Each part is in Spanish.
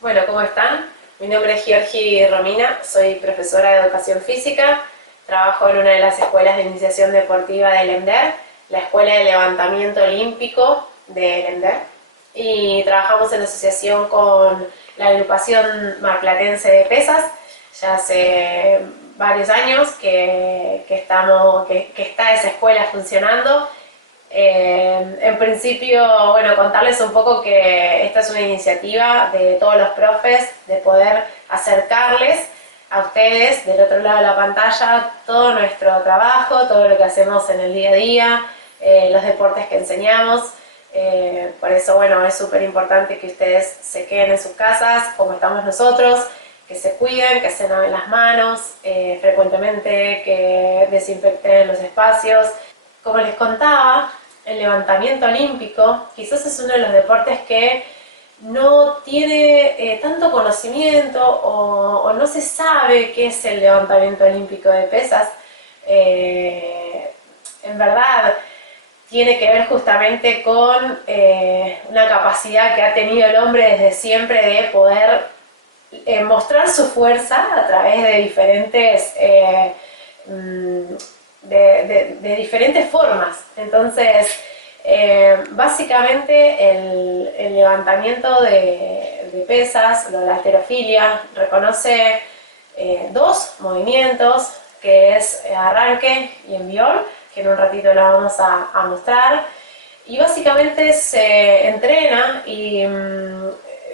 Bueno, ¿cómo están? Mi nombre es Georgi Romina, soy profesora de Educación Física, trabajo en una de las escuelas de iniciación deportiva del ENDER, la Escuela de Levantamiento Olímpico del ENDER, y trabajamos en asociación con la agrupación marplatense de pesas. Ya hace varios años que está esa escuela funcionando. En principio, bueno, contarles un poco que esta es una iniciativa de todos los profes de poder acercarles a ustedes del otro lado de la pantalla todo nuestro trabajo, todo lo que hacemos en el día a día, los deportes que enseñamos. Por eso, bueno, es súper importante que ustedes se queden en sus casas como estamos nosotros, que se cuiden, que se laven las manos frecuentemente, que desinfecten los espacios. Como les contaba, el levantamiento olímpico quizás es uno de los deportes que no tiene tanto conocimiento o no se sabe qué es el levantamiento olímpico de pesas. En verdad, tiene que ver justamente con una capacidad que ha tenido el hombre desde siempre de poder mostrar su fuerza a través de diferentes de diferentes formas. Entonces, básicamente el levantamiento de pesas, la halterofilia, reconoce dos movimientos, que es arranque y envión, que en un ratito lo vamos a mostrar. Y básicamente se entrena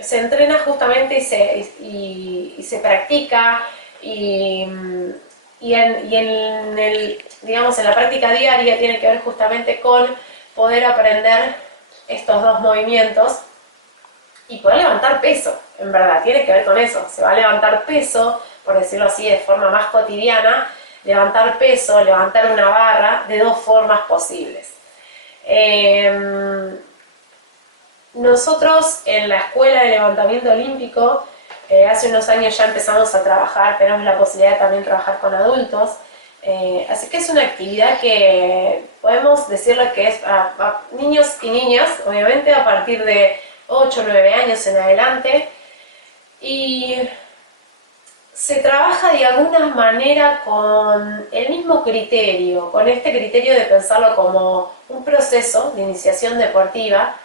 se entrena justamente y se practica digamos, en la práctica diaria tiene que ver justamente con poder aprender estos dos movimientos y poder levantar peso. En verdad, tiene que ver con eso. Se va a levantar peso, por decirlo así, de forma más cotidiana, levantar peso, levantar una barra de dos formas posibles. Nosotros en la Escuela de Levantamiento Olímpico hace unos años ya empezamos a trabajar, tenemos la posibilidad de también trabajar con adultos, así que es una actividad que podemos decirle que es para niños y niñas, obviamente a partir de 8 o 9 años en adelante, y se trabaja de alguna manera con el mismo criterio, con este criterio de pensarlo como un proceso de iniciación deportiva,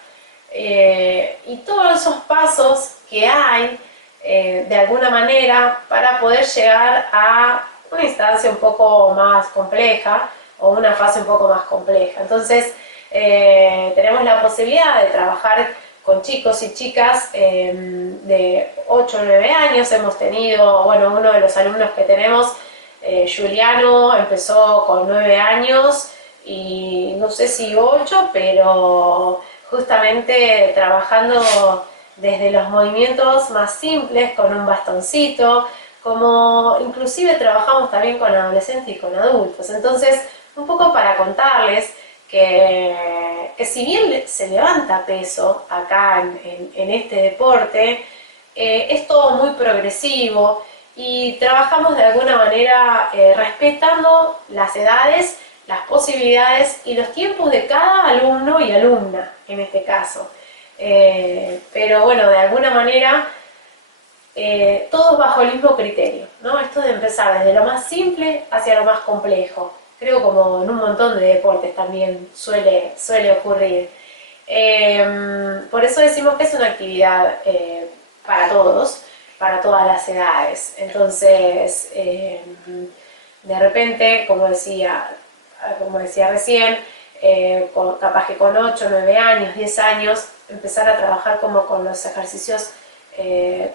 y todos esos pasos que hay de alguna manera para poder llegar a una instancia un poco más compleja o una fase un poco más compleja. Entonces tenemos la posibilidad de trabajar con chicos y chicas de 8 o 9 años. Hemos tenido, bueno, uno de los alumnos que tenemos, Juliano, empezó con 9 años y no sé si 8, pero justamente trabajando desde los movimientos más simples, con un bastoncito, como inclusive trabajamos también con adolescentes y con adultos. Entonces, un poco para contarles que si bien se levanta peso acá en este deporte, es todo muy progresivo y trabajamos de alguna manera respetando las edades, las posibilidades y los tiempos de cada alumno y alumna en este caso. Pero bueno, de alguna manera todos bajo el mismo criterio, ¿no? Esto de empezar desde lo más simple hacia lo más complejo. Creo como en un montón de deportes también suele ocurrir. Por eso decimos que es una actividad para todos, para todas las edades. Entonces, de repente, como decía recién, capaz que con 8, 9 años, 10 años, empezar a trabajar como con los ejercicios,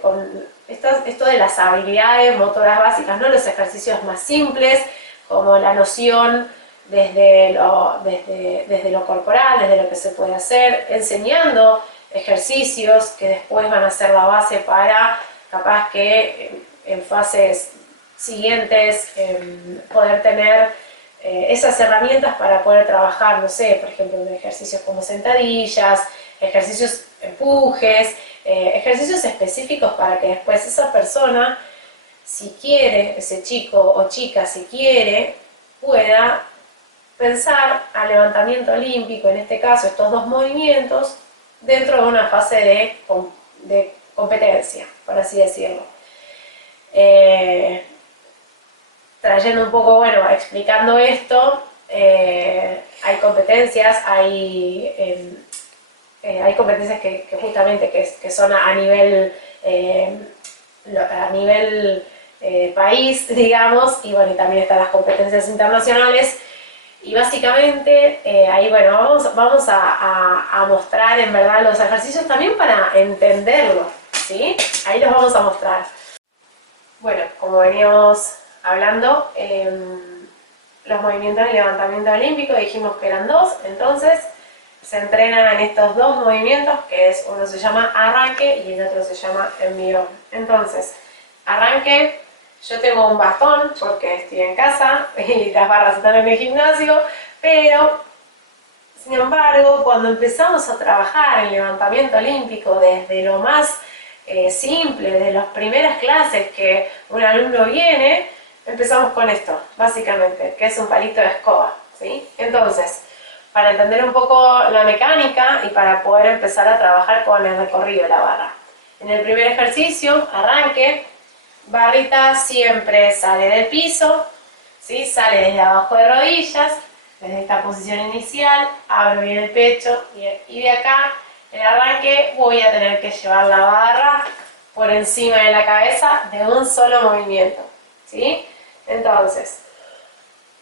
con esto de las habilidades motoras básicas, ¿no? Los ejercicios más simples, como la noción desde lo corporal, desde lo que se puede hacer, enseñando ejercicios que después van a ser la base para, capaz que en fases siguientes, poder tener esas herramientas para poder trabajar, no sé, por ejemplo, en ejercicios como sentadillas, ejercicios empujes, ejercicios específicos para que después esa persona, si quiere, ese chico o chica, si quiere, pueda pensar al levantamiento olímpico, en este caso estos dos movimientos, dentro de una fase de competencia, por así decirlo. Trayendo un poco, bueno, explicando esto, hay competencias, hay competencias que justamente que son a nivel país, digamos, y bueno, y también están las competencias internacionales. Y básicamente ahí, bueno, vamos a mostrar en verdad los ejercicios también para entenderlo, ¿sí? Ahí los vamos a mostrar. Bueno, como veníamos hablando, los movimientos de levantamiento olímpico dijimos que eran dos, entonces se entrenan en estos dos movimientos, que es uno se llama arranque y el otro se llama envión. Entonces, arranque, yo tengo un bastón porque estoy en casa y las barras están en el gimnasio, pero sin embargo, cuando empezamos a trabajar en levantamiento olímpico desde lo más simple, desde las primeras clases que un alumno viene, empezamos con esto, básicamente, que es un palito de escoba, ¿sí? Entonces, para entender un poco la mecánica y para poder empezar a trabajar con el recorrido de la barra. En el primer ejercicio, arranque, barrita siempre sale del piso, ¿sí? Sale desde abajo de rodillas, desde esta posición inicial, abro bien el pecho y de acá, en el arranque, voy a tener que llevar la barra por encima de la cabeza de un solo movimiento, ¿sí? Entonces,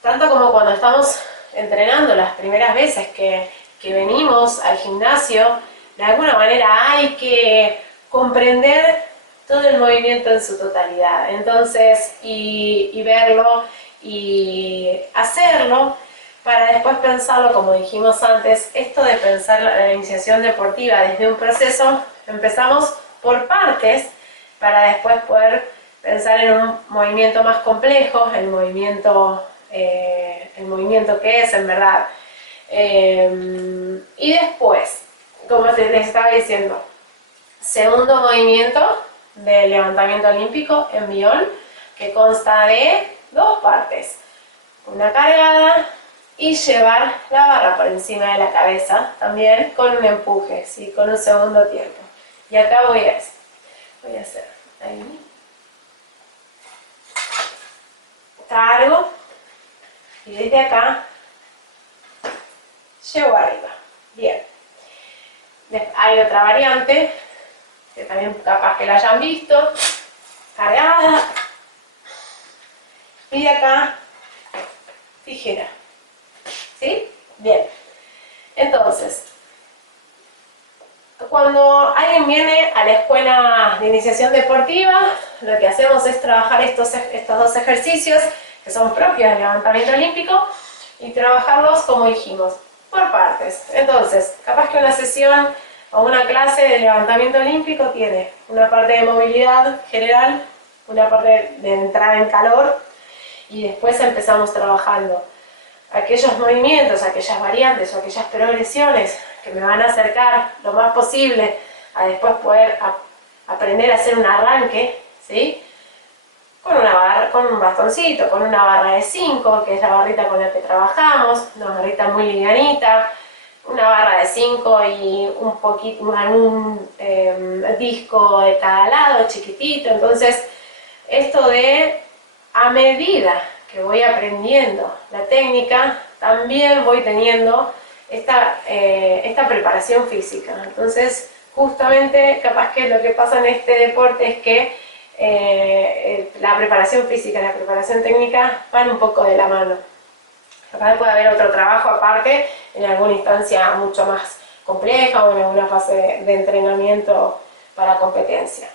tanto como cuando estamos entrenando las primeras veces que venimos al gimnasio, de alguna manera hay que comprender todo el movimiento en su totalidad. Entonces, y verlo y hacerlo para después pensarlo, como dijimos antes, esto de pensar la iniciación deportiva desde un proceso, empezamos por partes para después poder pensar en un movimiento más complejo, el movimiento que es en verdad. Y después, como les estaba diciendo, segundo movimiento del levantamiento olímpico, envión, que consta de dos partes, una cargada y llevar la barra por encima de la cabeza, también con un empuje, ¿sí? Con un segundo tiempo. Y acá voy a hacer ahí, cargo, y desde acá llevo arriba. Bien. Hay otra variante, que también capaz que la hayan visto, cargada, y de acá, tijera. ¿Sí? Bien. Entonces, cuando alguien viene a la escuela de iniciación deportiva, lo que hacemos es trabajar estos dos ejercicios que son propios del levantamiento olímpico y trabajarlos, como dijimos, por partes. Entonces, capaz que una sesión o una clase de levantamiento olímpico tiene una parte de movilidad general, una parte de entrada en calor y después empezamos trabajando aquellos movimientos, aquellas variantes o aquellas progresiones que me van a acercar lo más posible a después poder aprender a hacer un arranque, ¿sí? Con una barra, con un bastoncito, con una barra de 5, que es la barrita con la que trabajamos, una barrita muy livianita, una barra de 5 y un poquito, algún disco de cada lado, chiquitito. Entonces, esto de a medida que voy aprendiendo la técnica, también voy teniendo esta preparación física. Entonces, justamente, capaz que lo que pasa en este deporte es que la preparación física y la preparación técnica van un poco de la mano. Capaz puede haber otro trabajo aparte, en alguna instancia mucho más compleja o en alguna fase de entrenamiento para competencia.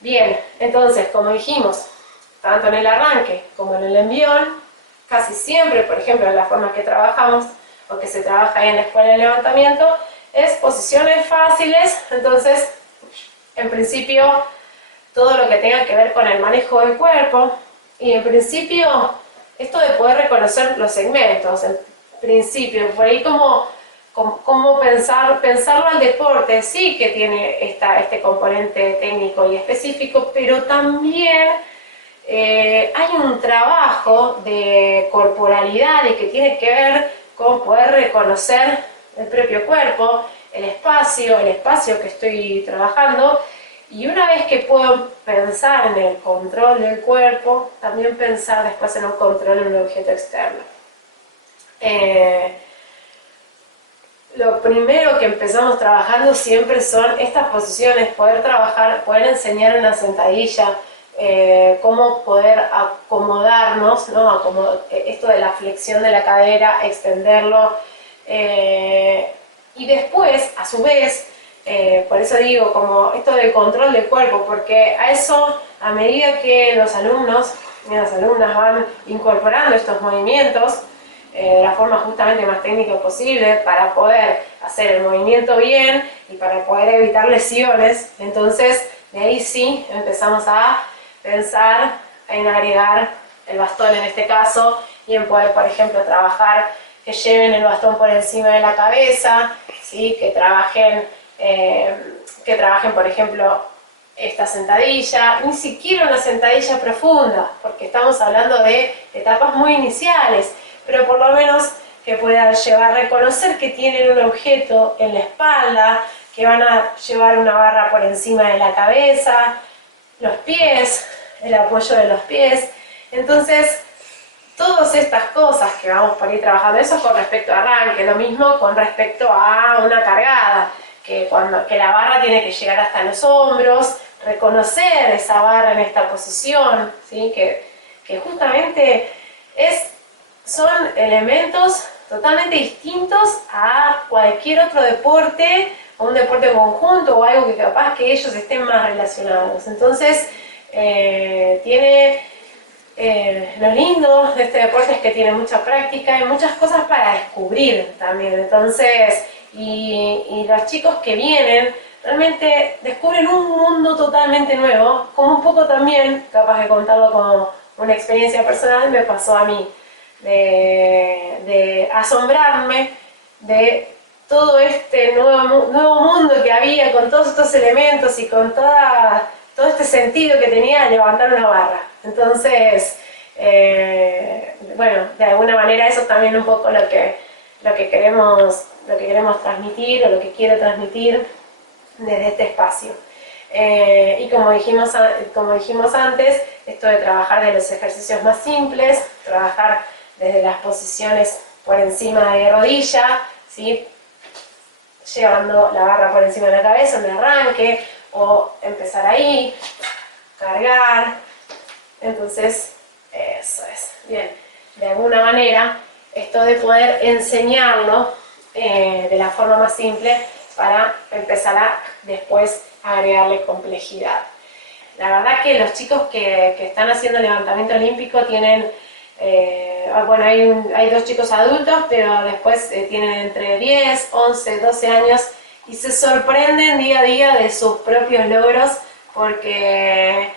Bien, entonces, como dijimos, tanto en el arranque como en el envión, casi siempre, por ejemplo, la forma que trabajamos o que se trabaja ahí en la escuela de levantamiento, es posiciones fáciles. Entonces, en principio, todo lo que tenga que ver con el manejo del cuerpo y en principio, esto de poder reconocer los segmentos, en principio, por ahí como pensarlo al deporte, sí que tiene este componente técnico y específico, pero también hay un trabajo de corporalidad y que tiene que ver con poder reconocer el propio cuerpo, el espacio que estoy trabajando Y una vez que puedo pensar en el control del cuerpo, también pensar después en un control en un objeto externo. Lo primero que empezamos trabajando siempre son estas posiciones, poder trabajar, poder enseñar una sentadilla, cómo poder acomodarnos, ¿no? Esto de la flexión de la cadera, extenderlo, y después, a su vez, por eso digo, como esto del control del cuerpo, porque a eso, a medida que los alumnos y las alumnas van incorporando estos movimientos, de la forma justamente más técnica posible para poder hacer el movimiento bien y para poder evitar lesiones, entonces de ahí sí empezamos a pensar en agregar el bastón en este caso y en poder, por ejemplo, trabajar que lleven el bastón por encima de la cabeza, ¿sí? Que trabajen, por ejemplo, esta sentadilla, ni siquiera una sentadilla profunda, porque estamos hablando de etapas muy iniciales, pero por lo menos que puedan llevar a reconocer que tienen un objeto en la espalda, que van a llevar una barra por encima de la cabeza, los pies, el apoyo de los pies. Entonces, todas estas cosas que vamos por ir trabajando, eso con respecto a arranque, lo mismo con respecto a una cargada, que la barra tiene que llegar hasta los hombros, reconocer esa barra en esta posición, ¿sí? que justamente son elementos totalmente distintos a cualquier otro deporte, o un deporte conjunto, o algo que capaz que ellos estén más relacionados. Entonces, lo lindo de este deporte es que tiene mucha práctica y muchas cosas para descubrir también. Entonces, y los chicos que vienen realmente descubren un mundo totalmente nuevo, como un poco también, capaz de contarlo como una experiencia personal, me pasó a mí, de asombrarme de todo este nuevo mundo que había con todos estos elementos y con todo este sentido que tenía levantar una barra. Entonces, bueno, de alguna manera eso también un poco lo que queremos transmitir, o lo que quiero transmitir desde este espacio. Y como dijimos antes, esto de trabajar de los ejercicios más simples, trabajar desde las posiciones por encima de rodilla, ¿sí? Llevando la barra por encima de la cabeza en el arranque, o empezar ahí, cargar. Entonces, eso es. Bien, de alguna manera, esto de poder enseñarlo de la forma más simple para empezar a después agregarle complejidad. La verdad que los chicos que están haciendo levantamiento olímpico tienen, bueno, hay 2 chicos adultos, pero después tienen entre 10, 11, 12 años y se sorprenden día a día de sus propios logros, porque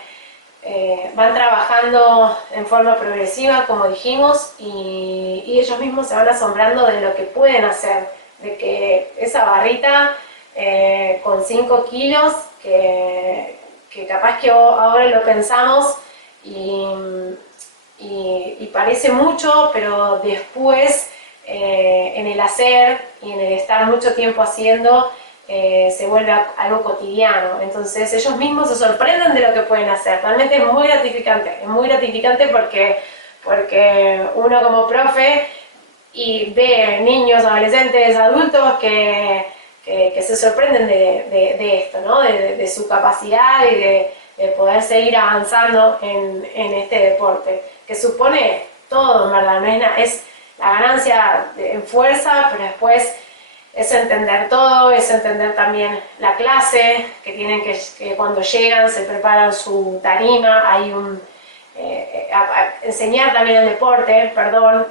van trabajando en forma progresiva, como dijimos, y ellos mismos se van asombrando de lo que pueden hacer, de que esa barrita con 5 kilos, que capaz que ahora lo pensamos y parece mucho, pero después en el hacer y en el estar mucho tiempo haciendo, se vuelve algo cotidiano. Entonces ellos mismos se sorprenden de lo que pueden hacer. Realmente es muy gratificante porque uno como profe y ve niños, adolescentes, adultos que se sorprenden de esto, ¿no? de su capacidad y de poder seguir avanzando en este deporte, que supone todo, en verdad, no es nada, es la ganancia en fuerza, pero después es entender todo, es entender también la clase, que tienen que cuando llegan se preparan su tarima, hay enseñar también el deporte,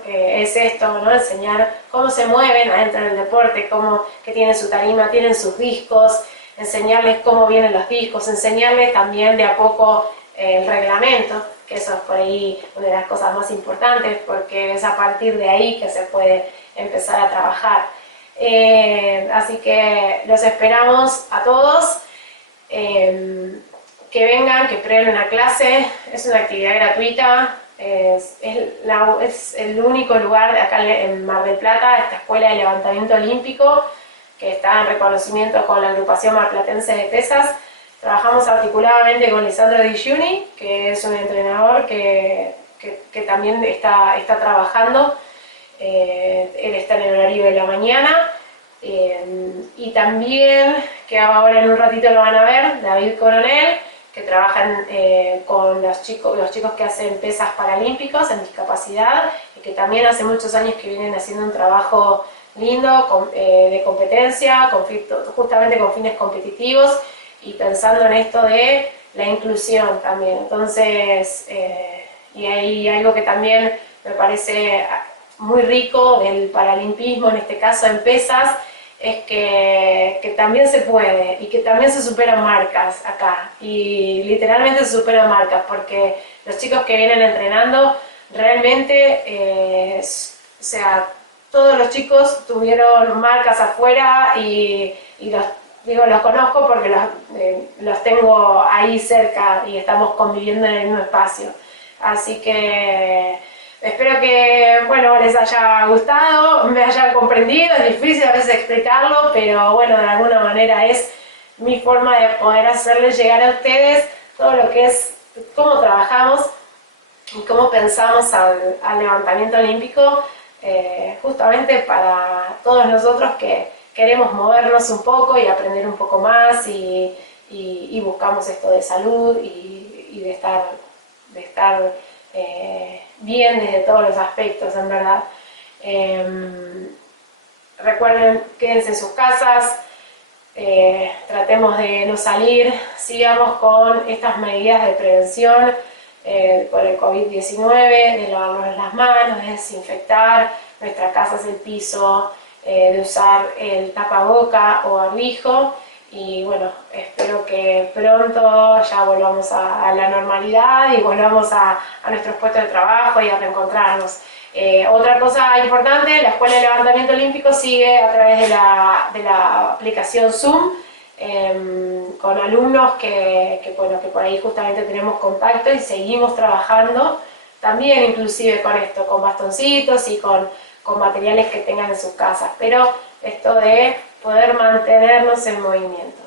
es esto, ¿no? Enseñar cómo se mueven adentro del deporte, que tienen su tarima, tienen sus discos, enseñarles cómo vienen los discos, enseñarles también de a poco el reglamento, que eso es por ahí una de las cosas más importantes, porque es a partir de ahí que se puede empezar a trabajar. Así que los esperamos a todos, que vengan, que prueben una clase. Es una actividad gratuita, es el único lugar de acá en Mar del Plata, esta escuela de levantamiento olímpico, que está en reconocimiento con la agrupación marplatense de pesas, Trabajamos articuladamente con Lisandro Di Giuni, que es un entrenador que también está trabajando. Él está en el horario de la mañana. Y también, que ahora en un ratito lo van a ver, David Coronel, que trabajan con los chicos que hacen pesas paralímpicos en discapacidad, y que también hace muchos años que vienen haciendo un trabajo lindo de competencia, justamente con fines competitivos, y pensando en esto de la inclusión también. Entonces, y hay algo que también me parece muy rico del paralimpismo, en este caso en pesas, es que también se puede, y que también se superan marcas acá, y literalmente se superan marcas, porque los chicos que vienen entrenando realmente, o sea, todos los chicos tuvieron marcas afuera, y los conozco porque los tengo ahí cerca y estamos conviviendo en el mismo espacio. Así que espero que, bueno, les haya gustado, me hayan comprendido. Es difícil a veces explicarlo, pero bueno, de alguna manera es mi forma de poder hacerles llegar a ustedes todo lo que es cómo trabajamos y cómo pensamos al levantamiento olímpico, justamente para todos nosotros que queremos movernos un poco y aprender un poco más, y buscamos esto de salud y de estar bien desde todos los aspectos, en verdad. Recuerden, quédense en sus casas, tratemos de no salir, sigamos con estas medidas de prevención por el COVID-19, de lavarnos las manos, de desinfectar nuestras casas, el piso, de usar el tapaboca o barbijo. Y bueno, espero que pronto ya volvamos a la normalidad y volvamos a nuestros puestos de trabajo y a reencontrarnos. Otra cosa importante, la Escuela de Levantamiento Olímpico sigue a través de la aplicación Zoom, con alumnos que por ahí justamente tenemos contacto y seguimos trabajando, también inclusive con esto, con bastoncitos y con materiales que tengan en sus casas, pero esto de poder mantenernos en movimiento.